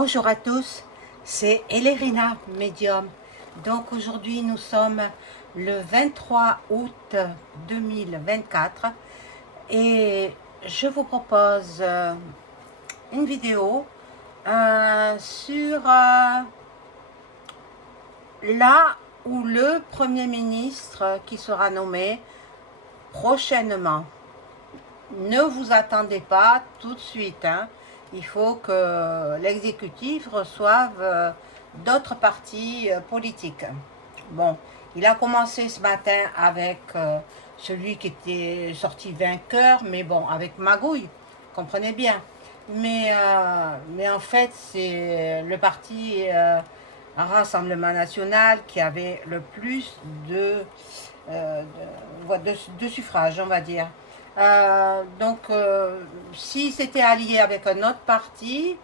Bonjour à tous, c'est Elérina Médium. Donc aujourd'hui nous sommes le 23 août 2024 et je vous propose une vidéo sur là où le Premier ministre qui sera nommé prochainement. Ne vous attendez pas tout de suite, hein. Il faut que l'exécutif reçoive d'autres partis politiques. Bon, il a commencé ce matin avec celui qui était sorti vainqueur, mais bon, avec magouille, comprenez bien. Mais en fait, c'est le parti Rassemblement National qui avait le plus de suffrages, on va dire. Si c'était allié avec un autre parti,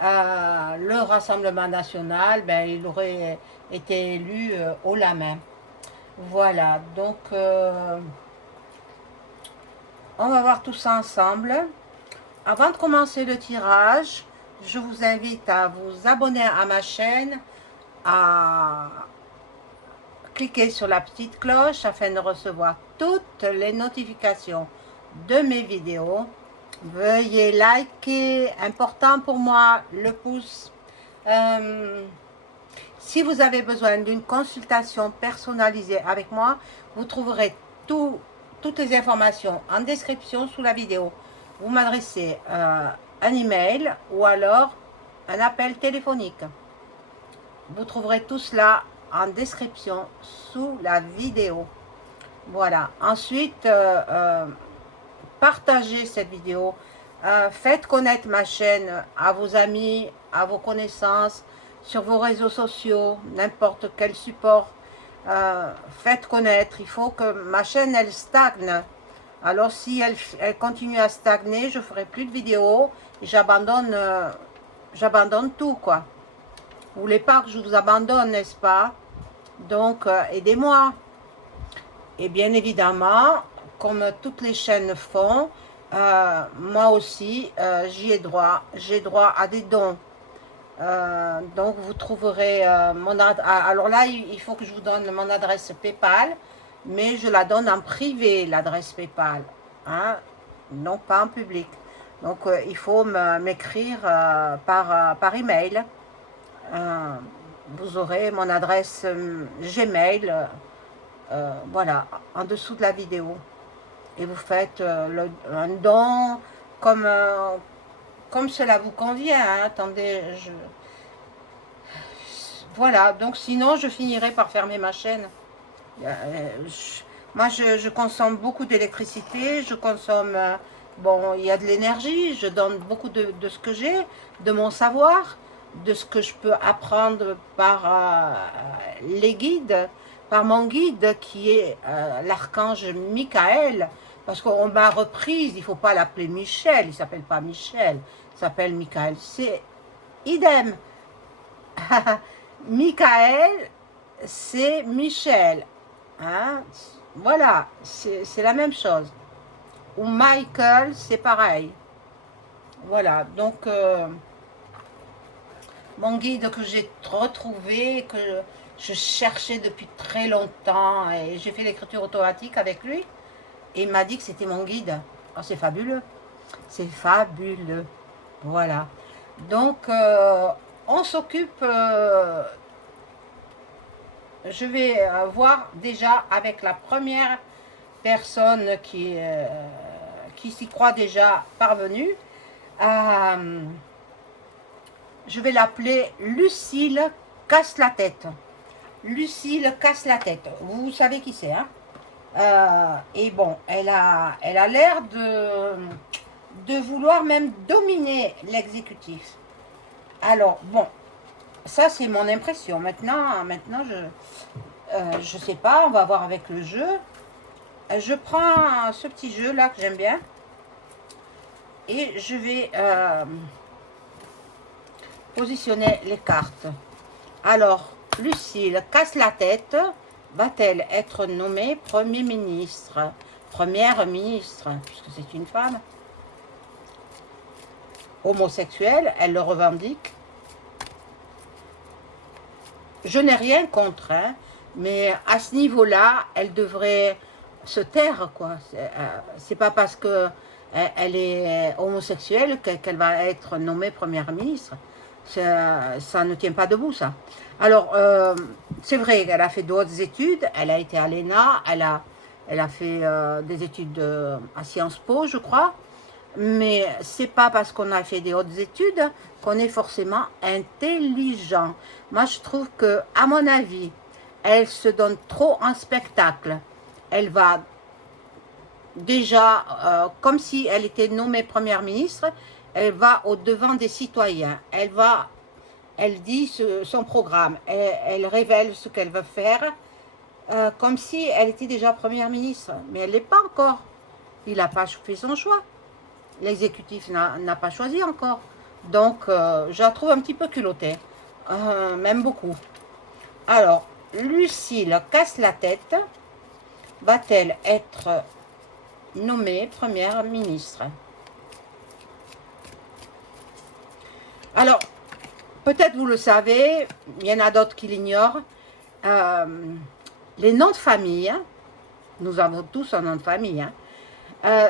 le Rassemblement National, ben, il aurait été élu haut la main. Voilà, donc on va voir tout ça ensemble. Avant de commencer le tirage, je vous invite à vous abonner à ma chaîne, à cliquer sur la petite cloche afin de recevoir toutes les notifications de mes vidéos. Veuillez liker, important pour moi, le pouce. Si vous avez besoin d'une consultation personnalisée avec moi, vous trouverez toutes les informations en description sous la vidéo. Vous m'adressez un email ou alors un appel téléphonique. Vous trouverez tout cela en description sous la vidéo. Voilà. Ensuite, partagez cette vidéo. Faites connaître ma chaîne à vos amis, à vos connaissances, sur vos réseaux sociaux, n'importe quel support. Faites connaître. Il faut que ma chaîne, elle stagne. Alors si elle continue à stagner, je ferai plus de vidéos et j'abandonne tout, quoi. Vous voulez pas que je vous abandonne, n'est-ce pas? Donc, aidez-moi. Et bien évidemment, comme toutes les chaînes font, moi aussi, j'y ai droit. J'ai droit à des dons. Donc, vous trouverez mon adresse. Alors là, il faut que je vous donne mon adresse PayPal, mais je la donne en privé, l'adresse PayPal, hein, non pas en public. Donc, il faut m'écrire par email. Vous aurez mon adresse Gmail, voilà, en dessous de la vidéo. Et vous faites un don comme cela vous convient, hein. Attendez, voilà, donc sinon je finirai par fermer ma chaîne. Moi je consomme beaucoup d'électricité, je consomme, bon, il y a de l'énergie, je donne beaucoup de ce que j'ai, de mon savoir, de ce que je peux apprendre par les guides, par mon guide qui est l'archange Michael, parce qu'on m'a reprise, il ne faut pas l'appeler Michel, il ne s'appelle pas Michel, il s'appelle Michael, c'est idem. Michael, c'est Michel, hein? Voilà, c'est la même chose. Ou Michael, c'est pareil. Voilà, donc mon guide que j'ai retrouvé, que je cherchais depuis très longtemps, et j'ai fait l'écriture automatique avec lui, et il m'a dit que c'était mon guide. Oh, c'est fabuleux, c'est fabuleux. Voilà, donc on s'occupe, je vais voir déjà avec la première personne qui s'y croit déjà parvenue. Je vais l'appeler Lucille Casse-la-Tête. Lucille Casse-la-Tête. Vous savez qui c'est, hein? Et bon, elle a l'air de vouloir même dominer l'exécutif. Alors, bon, ça c'est mon impression. Maintenant je sais pas, on va voir avec le jeu. Je prends ce petit jeu là que j'aime bien. Et je vais positionner les cartes. Alors, Lucille Casse-la-Tête va-t-elle être nommée Premier ministre, Première ministre, puisque c'est une femme homosexuelle, elle le revendique. je n'ai rien contre, hein, mais à ce niveau-là, elle devrait se taire, quoi. C'est pas parce que elle est homosexuelle qu'elle va être nommée première ministre. Ça ne tient pas debout, ça. Alors, c'est vrai qu'elle a fait d'autres études. Elle a été à l'ENA, elle a fait des études à Sciences Po, je crois. Mais c'est pas parce qu'on a fait des hautes études qu'on est forcément intelligent. Moi, je trouve que, à mon avis, elle se donne trop en spectacle. Elle va déjà, comme si elle était nommée première ministre, elle va au devant des citoyens. Elle dit son programme. Elle révèle ce qu'elle veut faire, comme si elle était déjà première ministre. Mais elle ne l'est pas encore. Il n'a pas fait son choix. L'exécutif n'a pas choisi encore. Donc, je la trouve un petit peu culottée. Même beaucoup. Alors, Lucile casse la tête. Va-t-elle être nommée première ministre? Alors, peut-être vous le savez, il y en a d'autres qui l'ignorent. Les noms de famille, hein, nous avons tous un nom de famille, hein,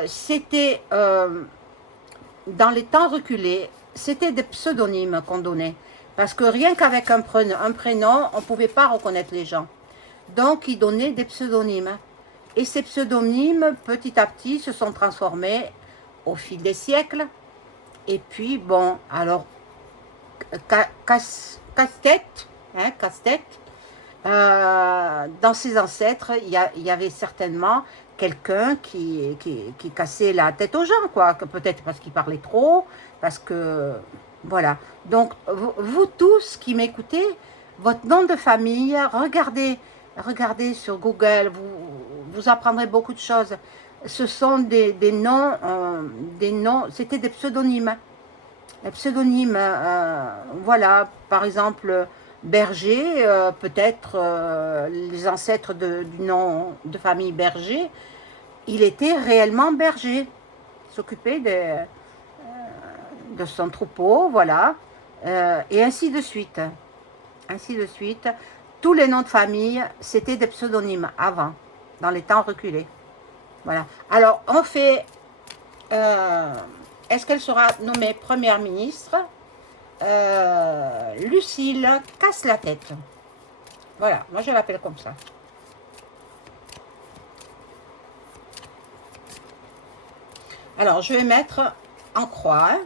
c'était, dans les temps reculés, c'était des pseudonymes qu'on donnait. Parce que rien qu'avec un prénom, on ne pouvait pas reconnaître les gens. Donc, ils donnaient des pseudonymes. Et ces pseudonymes, petit à petit, se sont transformés au fil des siècles. Et puis, bon, alors, casse-tête, hein, casse-tête, dans ses ancêtres, il y avait certainement quelqu'un qui cassait la tête aux gens, quoi. Peut-être parce qu'il parlait trop, parce que... Voilà. Donc, vous tous qui m'écoutez, votre nom de famille, regardez sur Google, vous apprendrez beaucoup de choses. Ce sont des noms, c'était des pseudonymes. Les pseudonymes, voilà, par exemple, Berger, peut-être les ancêtres du nom de famille Berger, il était réellement berger, s'occupait de son troupeau, voilà, et ainsi de suite. Ainsi de suite. Tous les noms de famille, c'était des pseudonymes avant, dans les temps reculés. Voilà. Alors, on fait... est-ce qu'elle sera nommée première ministre? Lucile casse la tête. Voilà, moi je l'appelle comme ça. Alors, je vais mettre en croix. Hein.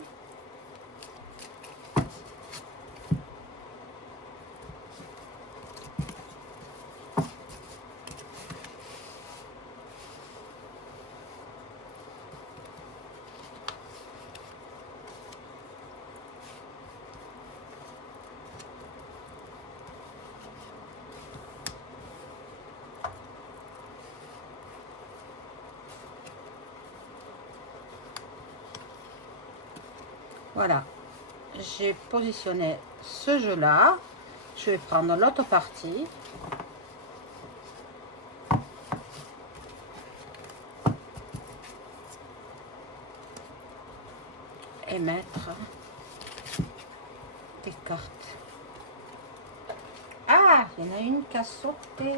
Voilà, j'ai positionné ce jeu-là. Je vais prendre l'autre partie. Et mettre des cartes. Ah, il y en a une qui a sauté.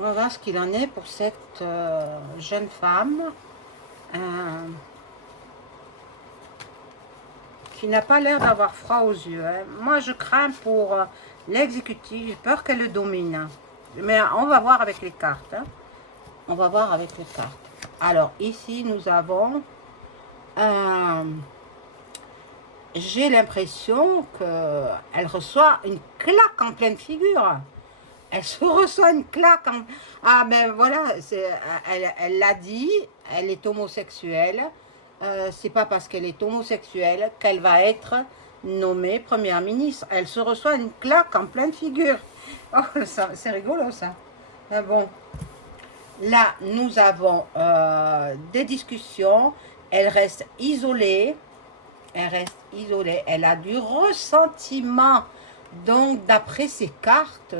On va voir ce qu'il en est pour cette jeune femme qui n'a pas l'air d'avoir froid aux yeux. Hein. Moi, je crains pour l'exécutif, j'ai peur qu'elle le domine. Mais on va voir avec les cartes. Hein. On va voir avec les cartes. Alors, ici, nous avons... j'ai l'impression qu'elle reçoit une claque en pleine figure. Elle se reçoit une claque. Ah ben voilà, elle l'a dit, elle est homosexuelle. C'est pas parce qu'elle est homosexuelle qu'elle va être nommée première ministre. Elle se reçoit une claque en pleine figure. Oh, c'est rigolo ça. Mais bon, là nous avons des discussions. Elle reste isolée. Elle reste isolée. Elle a du ressentiment. Donc d'après ces cartes,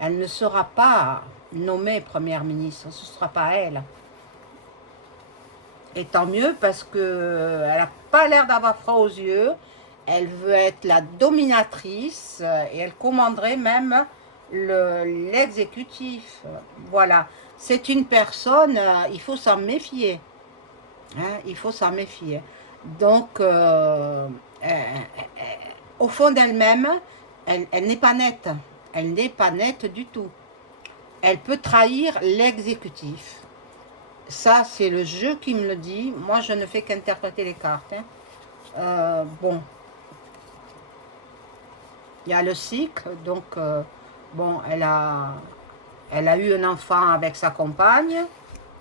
elle ne sera pas nommée première ministre. Ce ne sera pas elle. Et tant mieux parce qu'elle n'a pas l'air d'avoir froid aux yeux. Elle veut être la dominatrice et elle commanderait même l'exécutif. Voilà. C'est une personne, il faut s'en méfier. Hein, il faut s'en méfier. Donc, au fond d'elle-même, elle n'est pas nette. Elle n'est pas nette du tout. Elle peut trahir l'exécutif. Ça, c'est le jeu qui me le dit. Moi, je ne fais qu'interpréter les cartes. Hein. Bon. Il y a le cycle. Donc, bon, elle a eu un enfant avec sa compagne.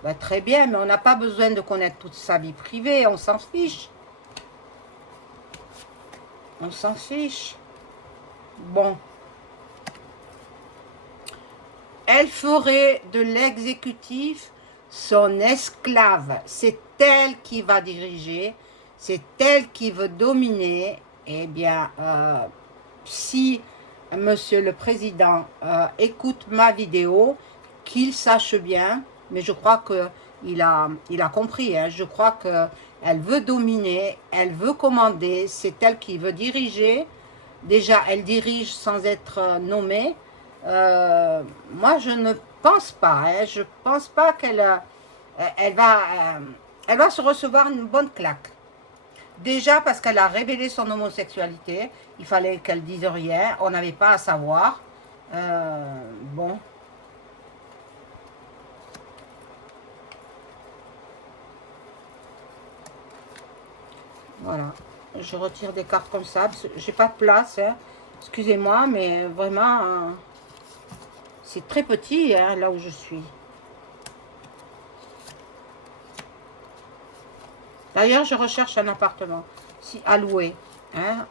Ben, très bien, mais on n'a pas besoin de connaître toute sa vie privée. On s'en fiche. On s'en fiche. Bon. Elle ferait de l'exécutif son esclave. C'est elle qui va diriger. C'est elle qui veut dominer. Eh bien, si Monsieur le Président écoute ma vidéo, qu'il sache bien, mais je crois qu'il a compris, hein, je crois qu'elle veut dominer, elle veut commander, c'est elle qui veut diriger. Déjà, elle dirige sans être nommée. Moi, je ne pense pas, hein, je pense pas qu'elle elle va se recevoir une bonne claque. Déjà parce qu'elle a révélé son homosexualité, il fallait qu'elle dise rien, on n'avait pas à savoir. Bon. Voilà. Je retire des cartes comme ça, j'ai pas de place. Hein. Excusez-moi, mais vraiment, c'est très petit hein, là où je suis. D'ailleurs, je recherche un appartement à louer. Hein,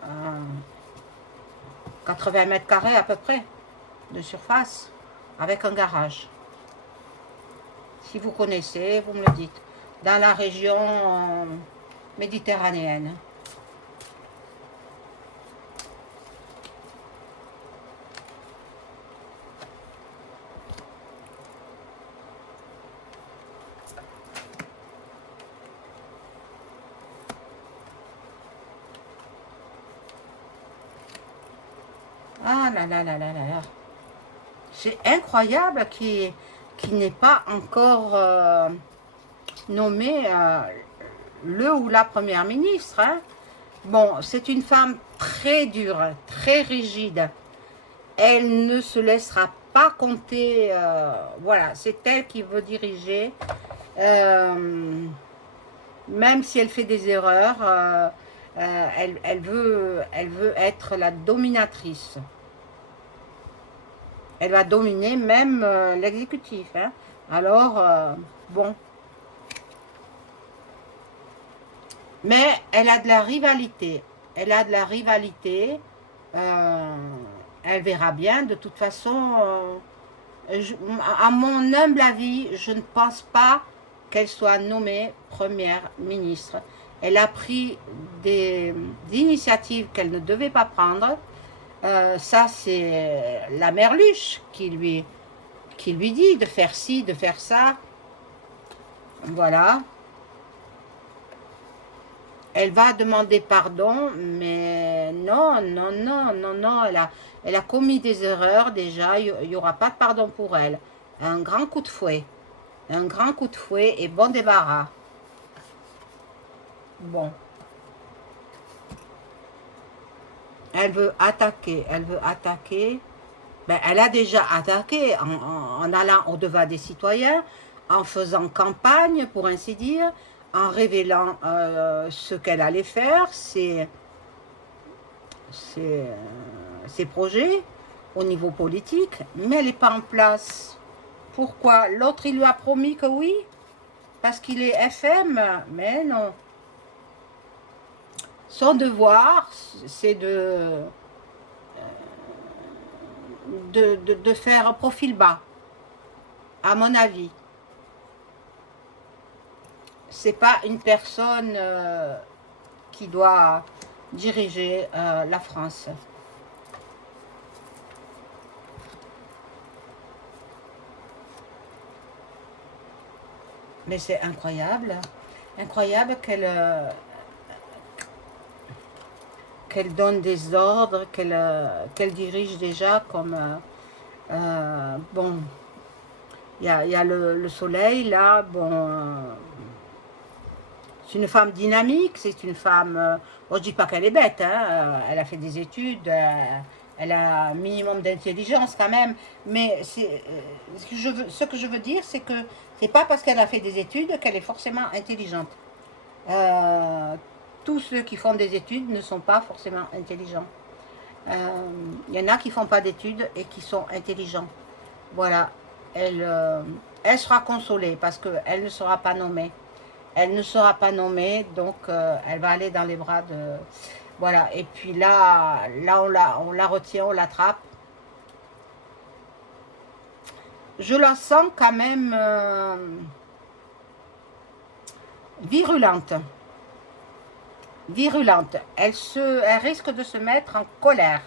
80 mètres carrés à peu près de surface, avec un garage. Si vous connaissez, vous me le dites. Dans la région méditerranéenne. Ah là là là là là là. C'est incroyable qu'il n'ait pas encore nommé le ou la première ministre. Hein. Bon, c'est une femme très dure, très rigide. Elle ne se laissera pas compter. Voilà, c'est elle qui veut diriger. Même si elle fait des erreurs, elle veut être la dominatrice. Elle va dominer même l'exécutif. Hein. Alors, bon. Mais elle a de la rivalité. Elle a de la rivalité. Elle verra bien. De toute façon, à mon humble avis, je ne pense pas qu'elle soit nommée première ministre. Elle a pris des initiatives qu'elle ne devait pas prendre. Ça, c'est la merluche qui lui dit de faire ci, de faire ça. Voilà. Elle va demander pardon, mais non, non, non, non, non. Elle a commis des erreurs déjà. Il n'y aura pas de pardon pour elle. Un grand coup de fouet. Un grand coup de fouet et bon débarras. Bon. Elle veut attaquer. Elle veut attaquer. Ben, elle a déjà attaqué en allant au-devant des citoyens, en faisant campagne, pour ainsi dire, en révélant ce qu'elle allait faire, ses projets. au niveau politique, mais elle n'est pas en place. Pourquoi? L'autre, il lui a promis que oui, parce qu'il est FM, mais non. Son devoir, c'est de faire profil bas, à mon avis. C'est pas une personne qui doit diriger la France. Mais c'est incroyable. Incroyable qu'elle donne des ordres, qu'elle dirige déjà comme... bon, il y a le soleil là, bon... c'est une femme dynamique, c'est une femme... bon, je dis pas qu'elle est bête, hein, elle a fait des études, elle a un minimum d'intelligence quand même, mais ce que je veux dire, c'est que c'est pas parce qu'elle a fait des études qu'elle est forcément intelligente. Tous ceux qui font des études ne sont pas forcément intelligents. Il y en a qui font pas d'études et qui sont intelligents. Voilà, elle sera consolée parce qu'elle ne sera pas nommée. Elle ne sera pas nommée, donc elle va aller dans les bras de... Voilà, et puis là on la retient, on l'attrape. Je la sens quand même virulente. Virulente. Elle risque de se mettre en colère.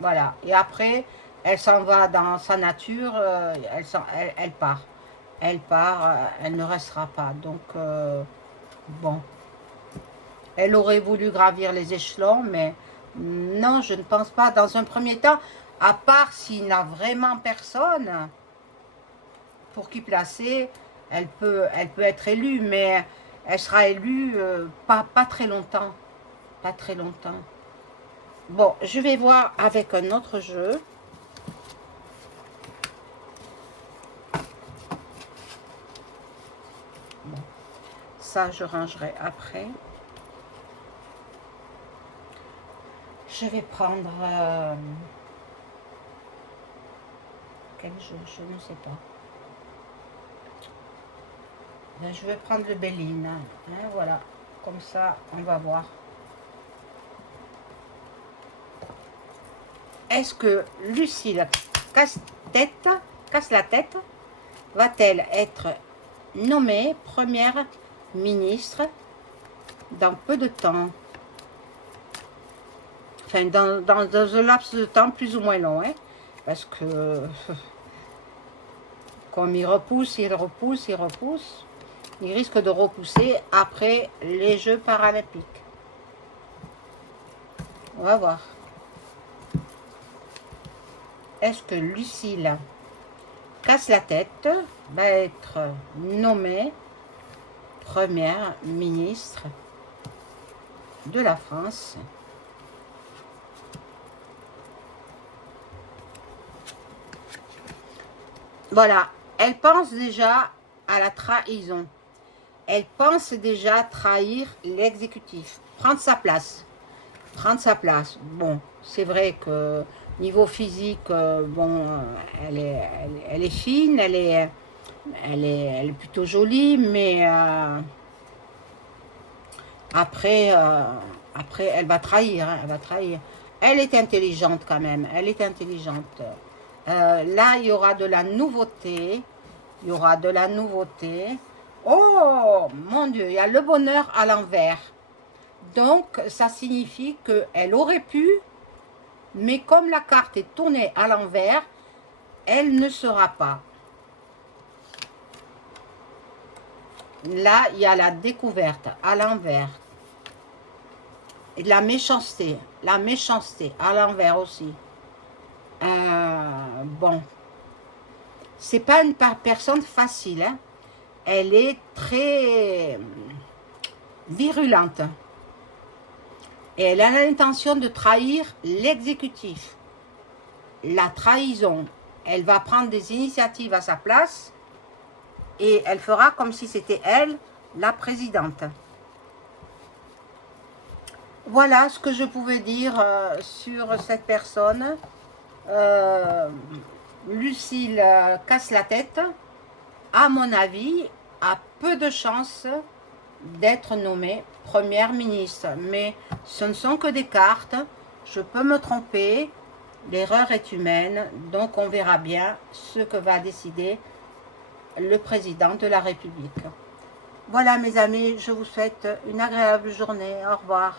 Voilà, et après, elle s'en va dans sa nature, elle part. Elle part, elle ne restera pas. Donc, bon. Elle aurait voulu gravir les échelons, mais non, je ne pense pas. Dans un premier temps, à part s'il n'a vraiment personne pour qui placer, elle peut être élue, mais elle sera élue pas très longtemps. Pas très longtemps. Bon, je vais voir avec un autre jeu. Bon, ça, je rangerai après. Je vais prendre... quel jeu? Je ne sais pas. Ben, je vais prendre le Béline. Hein, voilà. Comme ça, on va voir. Est-ce que Lucille casse la tête, va-t-elle être nommée première ministre dans peu de temps? Enfin, dans un laps de temps plus ou moins long, hein, parce que comme il repousse, il risque de repousser après les Jeux paralympiques. On va voir. Est-ce que Lucille casse la tête va être nommée première ministre de la France? Voilà, elle pense déjà à la trahison. Elle pense déjà trahir l'exécutif, prendre sa place. Prendre sa place. Bon, c'est vrai que niveau physique, bon, elle est fine, elle est plutôt jolie, mais après, elle va trahir, hein, elle va trahir. Elle est intelligente quand même, elle est intelligente. Là, il y aura de la nouveauté. Il y aura de la nouveauté. Oh, mon Dieu, il y a le bonheur à l'envers. Donc, ça signifie qu'elle aurait pu, mais comme la carte est tournée à l'envers, elle ne sera pas. Là, il y a la découverte à l'envers. Et de la méchanceté à l'envers aussi. Bon, c'est pas une personne facile, hein. Elle est très virulente. Et elle a l'intention de trahir l'exécutif. La trahison. Elle va prendre des initiatives à sa place et elle fera comme si c'était elle, la présidente. Voilà ce que je pouvais dire sur cette personne. Lucille casse la tête, à mon avis, a peu de chances d'être nommée première ministre. Mais ce ne sont que des cartes, je peux me tromper, l'erreur est humaine, donc on verra bien ce que va décider le président de la République. Voilà mes amis, je vous souhaite une agréable journée, au revoir.